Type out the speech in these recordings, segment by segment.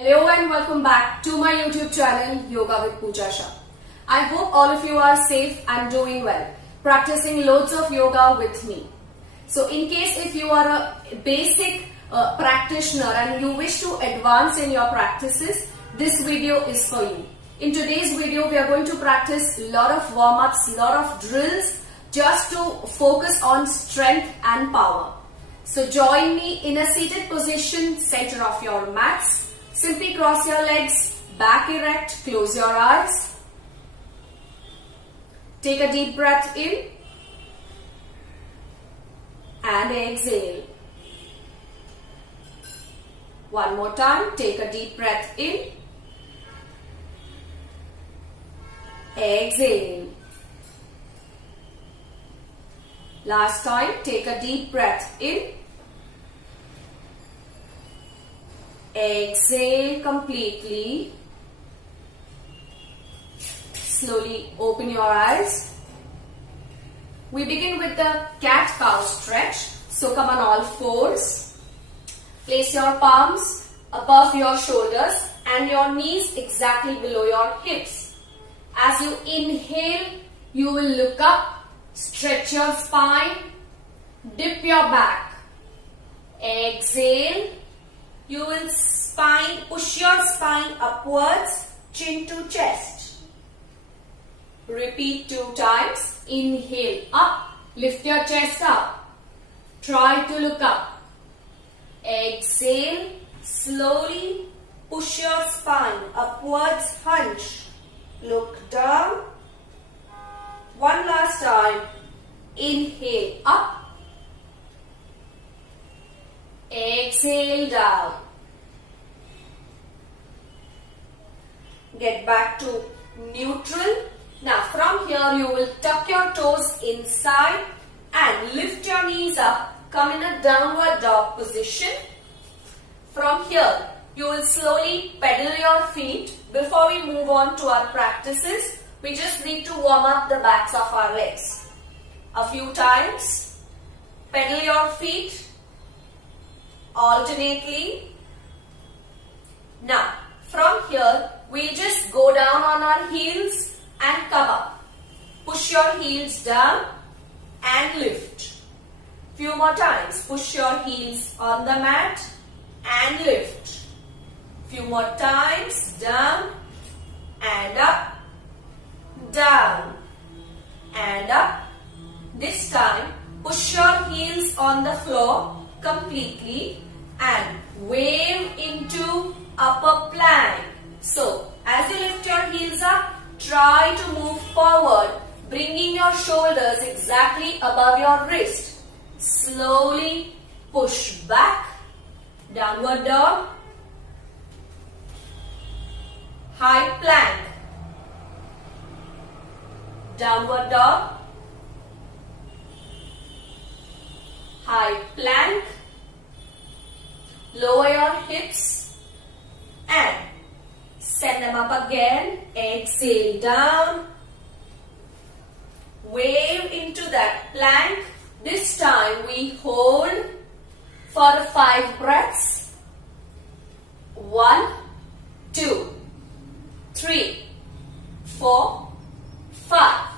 Hello and welcome back to my YouTube channel Yoga with Pooja Shah. I hope all of you are safe and doing well, practicing loads of yoga with me. So in case if you are a basic practitioner and you wish to advance in your practices, this video is for you. In today's video we are going to practice a lot of warm-ups, lot of drills just to focus on strength and power. So join me in a seated position, center of your mats. Simply cross your legs, back erect, close your eyes. Take a deep breath in and exhale. One more time, take a deep breath in, exhale. Last time, take a deep breath in, exhale completely. Slowly open your eyes. We begin with the cat-cow stretch. So come on all fours. Place your palms above your shoulders and your knees exactly below your hips. As you inhale, you will look up, stretch your spine, dip your back. Exhale. You will push your spine upwards, chin to chest. Repeat 2 times. Inhale up, lift your chest up. Try to look up. Exhale, slowly push your spine upwards, hunch. Look down. One last time. Inhale up. Exhale down. Get back to neutral. Now from here you will tuck your toes inside and lift your knees up. Come in a downward dog position. From here you will slowly pedal your feet. Before we move on to our practices, we just need to warm up the backs of our legs. A few times. Pedal your feet alternately. Now, from here, we just go down on our heels and come up. Push your heels down and lift. Few more times. Push your heels on the mat and lift. Few more times. Down and up. Down and up. This time, push your heels on the floor completely and wave into upper plank. So, as you lift your heels up, try to move forward, bringing your shoulders exactly above your wrist. Slowly push back, downward dog, high plank, downward dog, high plank. Lower your hips and send them up again. Exhale down. Wave into that plank. This time we hold for 5 breaths. 1, 2, 3, 4, 5.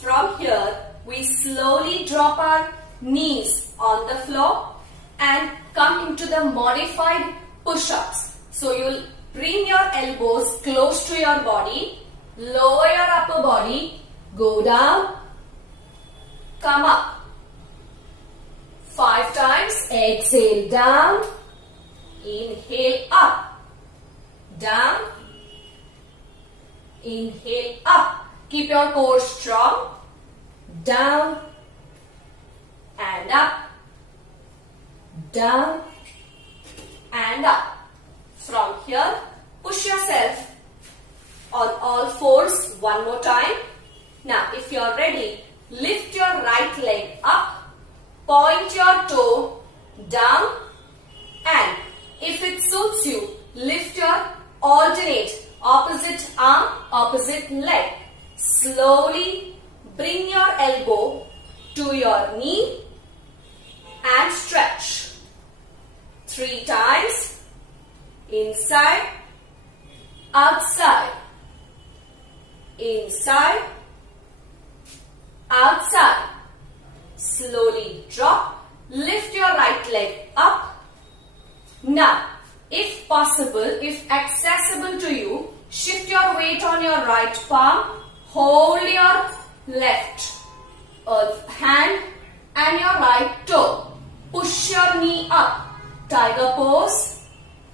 From here we slowly drop our knees on the floor and come into the modified push-ups. So you'll bring your elbows close to your body, lower your upper body, go down, come up. 5 times. Exhale down, inhale up, down, inhale up. Keep your core strong, down and up, down and up. From here, push yourself on all fours one more time. Now, if you are ready, lift your right leg up, point your toe down, and if it suits you, lift your alternate opposite arm, opposite leg. Slowly bring your elbow to your knee and stretch. 3 times. inside, outside, inside, outside. Slowly drop, lift your right leg up. Now, if possible, if accessible to you, shift your weight on your right palm, hold your left hand and your right toe. Push your knee up, tiger pose.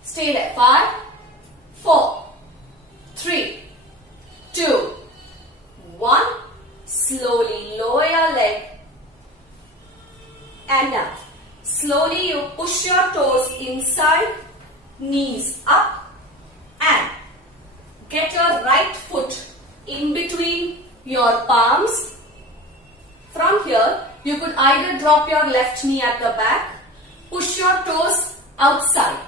Stay there. 5, 4, 3, 2, 1. Slowly lower your leg. And now, slowly you push your toes inside, knees up, and get your right foot in between your palms. From here, you could either drop your left knee at the back, push your toes outside,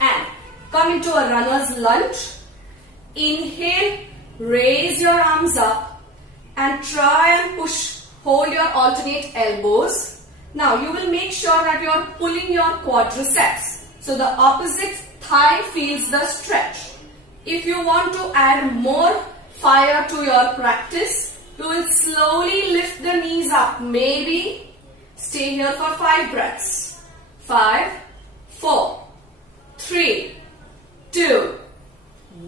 and come into a runner's lunge. Inhale, raise your arms up, and try and hold your alternate elbows. Now, you will make sure that you are pulling your quadriceps. So, the opposite thigh feels the stretch. If you want to add more fire to your practice, you will slowly lift the knees up. Maybe stay here for 5 breaths. 5, 4, 3, 2,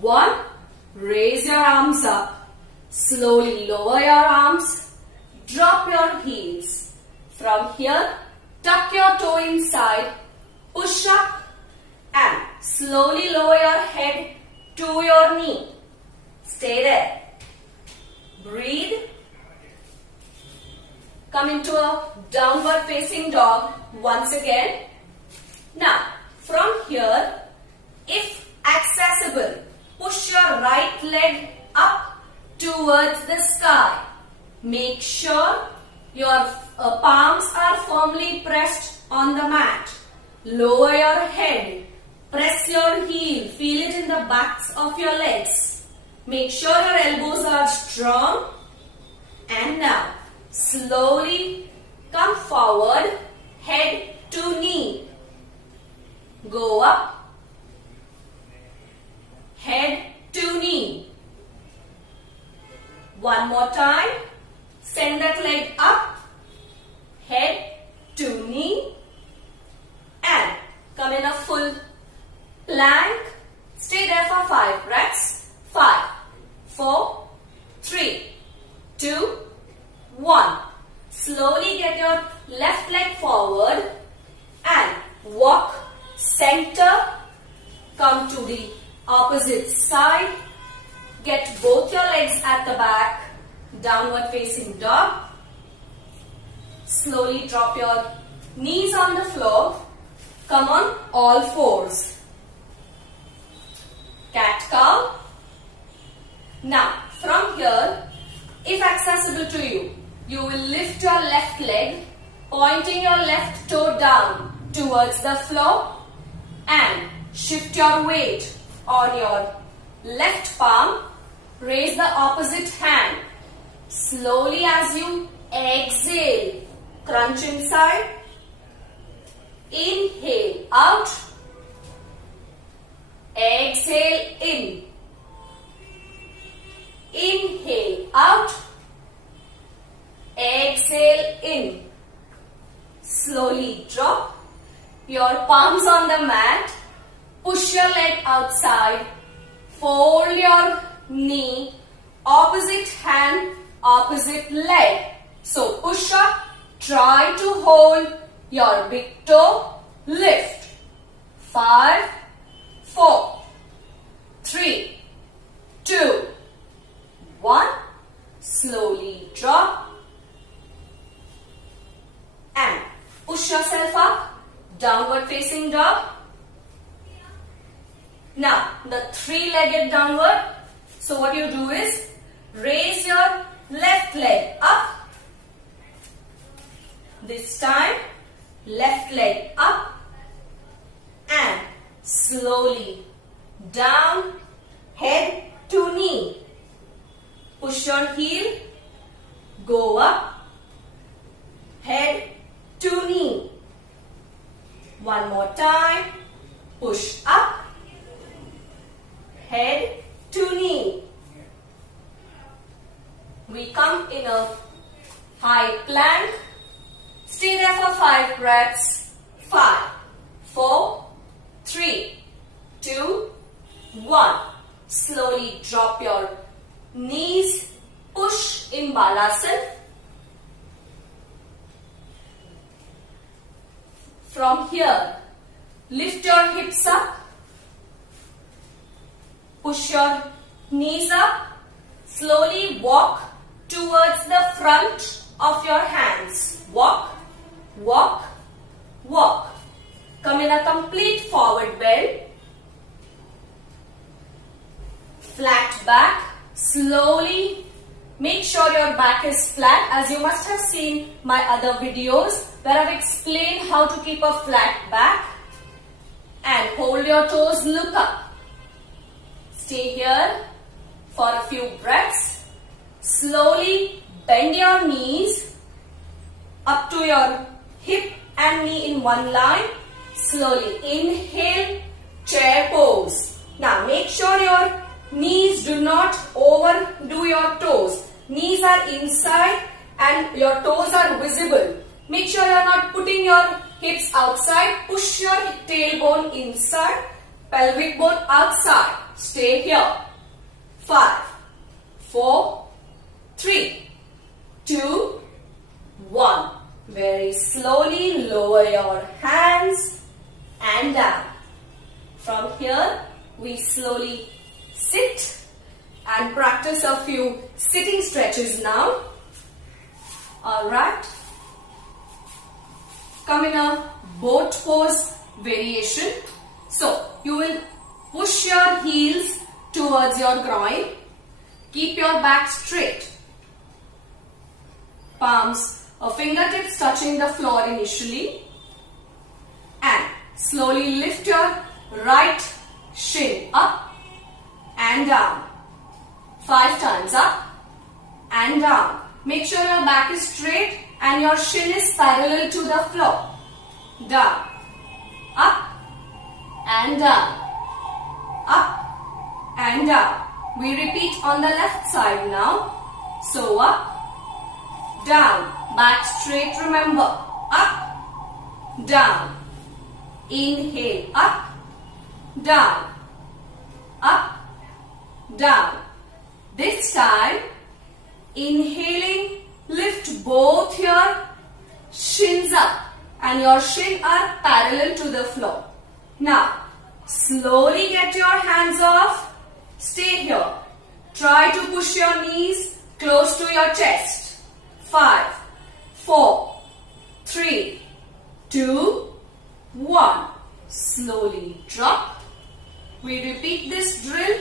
1. Raise your arms up. Slowly lower your arms. Drop your heels. From here, tuck your toe inside, push up and slowly lower your head to your knee. Stay there. Breathe. Come into a downward facing dog once again. Now, from here, if accessible, push your right leg up towards the sky. Make sure your palms are firmly pressed on the mat. Lower your head. Press your heel. Feel it in the backs of your legs. Make sure your elbows are strong. And now, slowly come forward, head to knee. Go up, head to knee. One more time. Send that leg up, head to knee, and come in a full plank. Stay there for 5 breaths. 5, 4, 3, 2, 1. Slowly get your left leg forward and walk center. Come to the opposite side. Get both your legs at the back. Downward facing dog. Slowly drop your knees on the floor. Come on all fours. Cat cow. Now, from here, if accessible to you, you will lift your left leg, pointing your left toe down towards the floor and shift your weight on your left palm. Raise the opposite hand. Slowly as you exhale, crunch inside. Inhale out. Exhale in. Inhale out. Exhale in. Slowly drop your palms on the mat. Push your leg outside. Fold your knee. Opposite hand, opposite leg. So push up. Try to hold your big toe. Lift. 5, 4, 3, 2, 1. Slowly drop. And push yourself up. Downward facing dog. Now, the 3-legged downward. So what you do is, raise your left leg up. This time, left leg up. And slowly down, head to knee. Push your heel. Go up. Head to knee. One more time. Push up. head to knee. We come in a high plank. Stay there for 5 breaths. 5, 4, 3, 2, 1. Slowly drop your knees. Push in Balasana. From here, lift your hips up. Push your knees up. Slowly walk towards the front of your hands. Walk, walk, walk. Come in a complete forward bend. Flat back. Slowly make sure your back is flat, as you must have seen my other videos where I've explained how to keep a flat back. And hold your toes, look up. Stay here for a few breaths. Slowly bend your knees up to your hip and knee in one line. Slowly inhale, chair pose. Now make sure your knees do not overdo your toes. Knees are inside and your toes are visible. Make sure you are not putting your hips outside. Push your tailbone inside, pelvic bone outside. Stay here. 5, 4, 3, 2, 1. Very slowly lower your hands and down. From here, we slowly sit and practice a few sitting stretches now. Alright. Come in a boat pose variation. So, you will push your heels towards your groin. Keep your back straight. Palms or fingertips touching the floor initially. And slowly lift your right shin up and down. 5 times up and down. Make sure your back is straight and your shin is parallel to the floor. Down, up and down, up and down. We repeat on the left side now. So up, down, back straight, remember. Up, down. Inhale, up, down, up, down. This time, inhaling, lift both your shins up and your shin are parallel to the floor. Now, slowly get your hands off. Stay here. Try to push your knees close to your chest. 5, 4, 3, 2, 1. Slowly drop. We repeat this drill.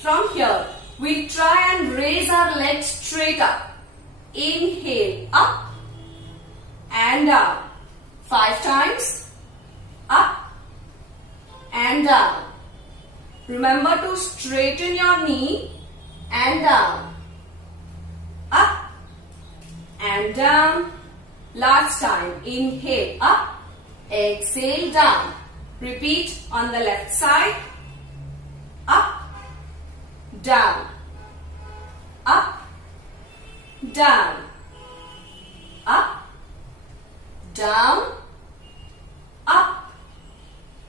From here, we try and raise our legs straight up. Inhale, up and down. 5 times. Up and down. Remember to straighten your knee and down. Up and down. Last time. Inhale, up. Exhale, down. Repeat on the left side. Up, down, up, down, up, down, up,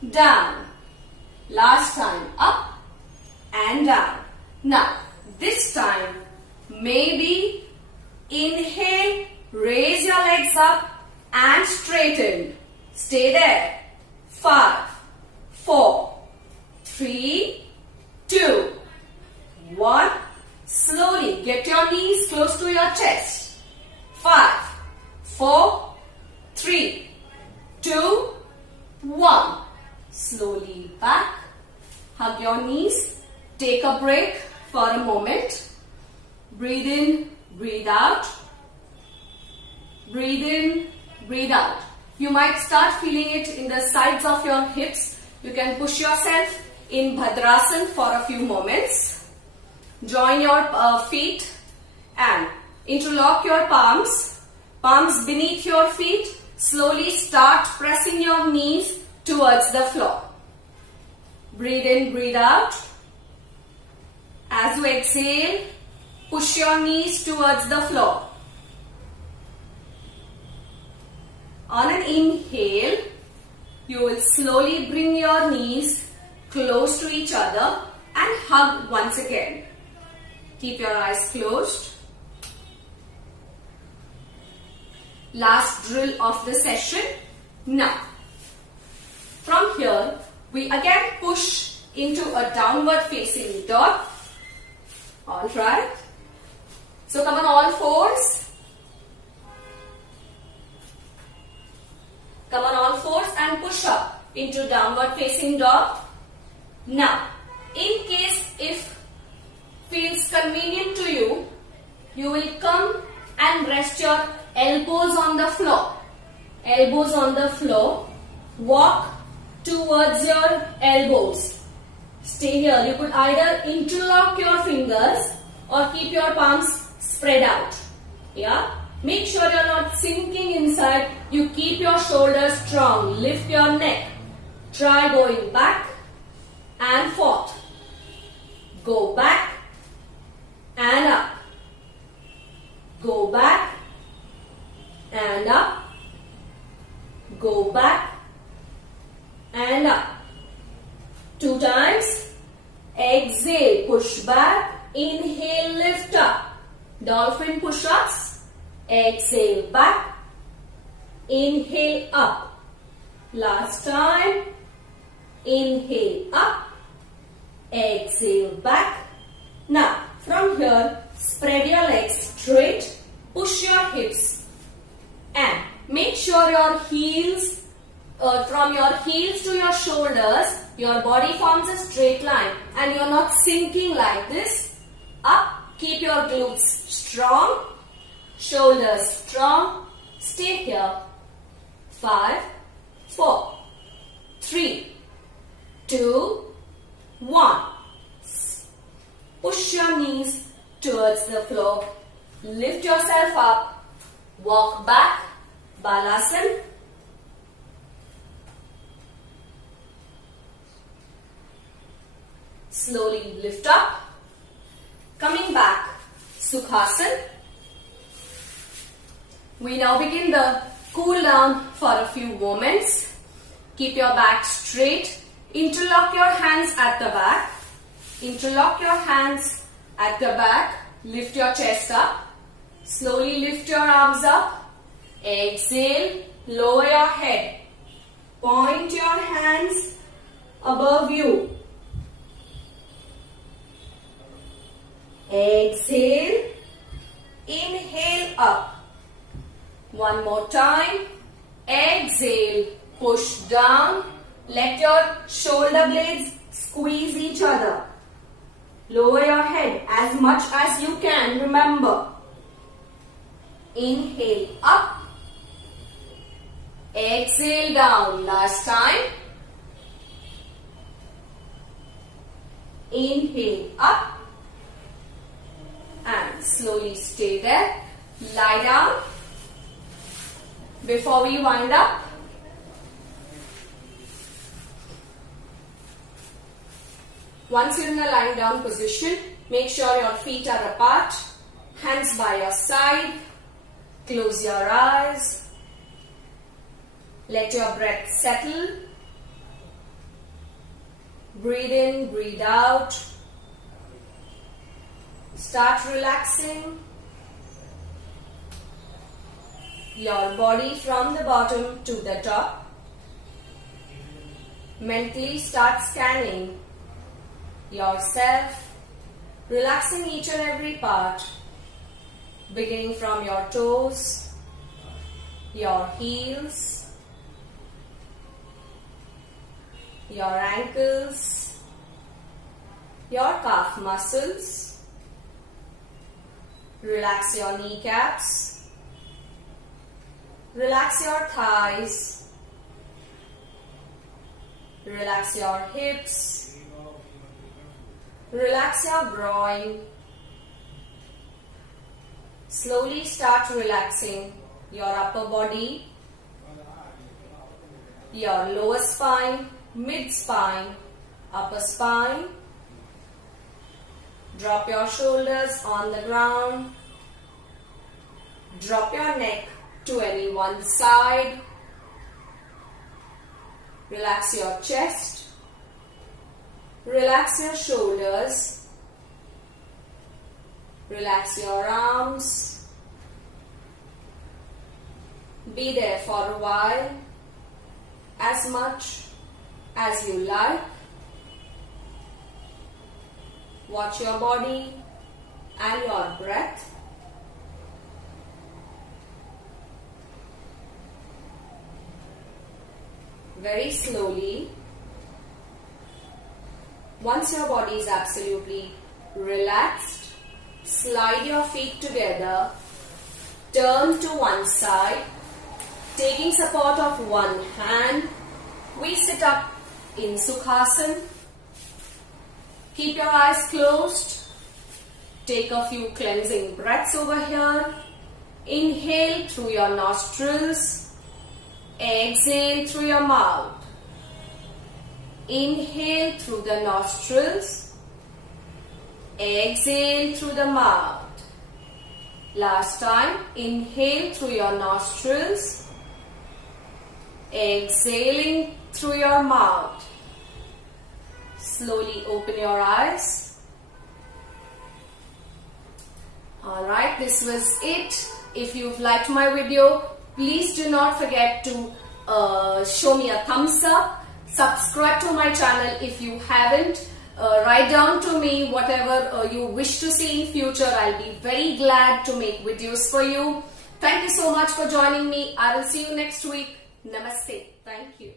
down. Last time, up and down. Now, this time, maybe inhale, raise your legs up and straighten. Stay there. 5, 4, 3, 2, 1. Slowly get your knees close to your chest. 5, 4, 3, 2, 1. Slowly back. Hug your knees. Take a break for a moment. Breathe in, breathe out. Breathe in, breathe out. You might start feeling it in the sides of your hips. You can push yourself in Bhadrasana for a few moments. Join your feet and interlock your palms. Palms beneath your feet. Slowly start pressing your knees towards the floor. Breathe in, breathe out. As you exhale, push your knees towards the floor. On an inhale, you will slowly bring your knees close to each other and hug once again. Keep your eyes closed. Last drill of the session. Now, from here, we again push into a downward facing dog. Alright. So come on all fours. Come on all fours and push up into downward facing dog. Now, in case if feels convenient to you, you will come and rest your elbows on the floor. Elbows on the floor. Walk towards your elbows. Stay here. You could either interlock your fingers or keep your palms spread out. Yeah? Make sure you're not sinking inside. You keep your shoulders strong. Lift your neck. Try going back and forth. Go back and up. Go back and up. Go back and up. 2 times. Exhale, push back. Inhale, lift up. Dolphin push-ups. Exhale, back. Inhale, up. Last time. Inhale, up. Exhale, back. Now, from here, spread your legs straight. Push your hips. And make sure your heels, from your heels to your shoulders, your body forms a straight line and you're not sinking like this. Up, keep your glutes strong, shoulders strong. Stay here. 5, 4, 3, 2, 1. Push your knees towards the floor. Lift yourself up. Walk back. Balasana. Slowly lift up. Coming back. Sukhasana. We now begin the cool down for a few moments. Keep your back straight. Interlock your hands at the back. Interlock your hands at the back. Lift your chest up. Slowly lift your arms up. Exhale. Lower your head. Point your hands above you. Exhale. Inhale up. One more time. Exhale. Push down. Let your shoulder blades squeeze each other. Lower your head as much as you can. Remember. Inhale up. Exhale down. Last time. Inhale up. And slowly stay there. Lie down. Before we wind up, once you're in a lying down position, make sure your feet are apart, hands by your side, close your eyes, let your breath settle, breathe in, breathe out, start relaxing your body from the bottom to the top. Mentally start scanning yourself, relaxing each and every part, beginning from your toes, your heels, your ankles, your calf muscles. Relax your kneecaps. Relax your thighs. Relax your hips. Relax your groin. Slowly start relaxing your upper body, your lower spine, mid spine, upper spine. Drop your shoulders on the ground. Drop your neck to any one side. Relax your chest. Relax your shoulders. Relax your arms. Be there for a while, as much as you like. Watch your body and your breath. Very slowly, once your body is absolutely relaxed, slide your feet together, turn to one side, taking support of one hand, we sit up in Sukhasana. Keep your eyes closed. Take a few cleansing breaths over here. Inhale through your nostrils. Exhale through your mouth. Inhale through the nostrils. Exhale through the mouth. Last time, inhale through your nostrils. Exhaling through your mouth. Slowly open your eyes. Alright, this was it. If you've liked my video, please do not forget to show me a thumbs up. Subscribe to my channel if you haven't. Write down to me whatever you wish to see in future. I'll be very glad to make videos for you. Thank you so much for joining me. I will see you next week. Namaste. Thank you.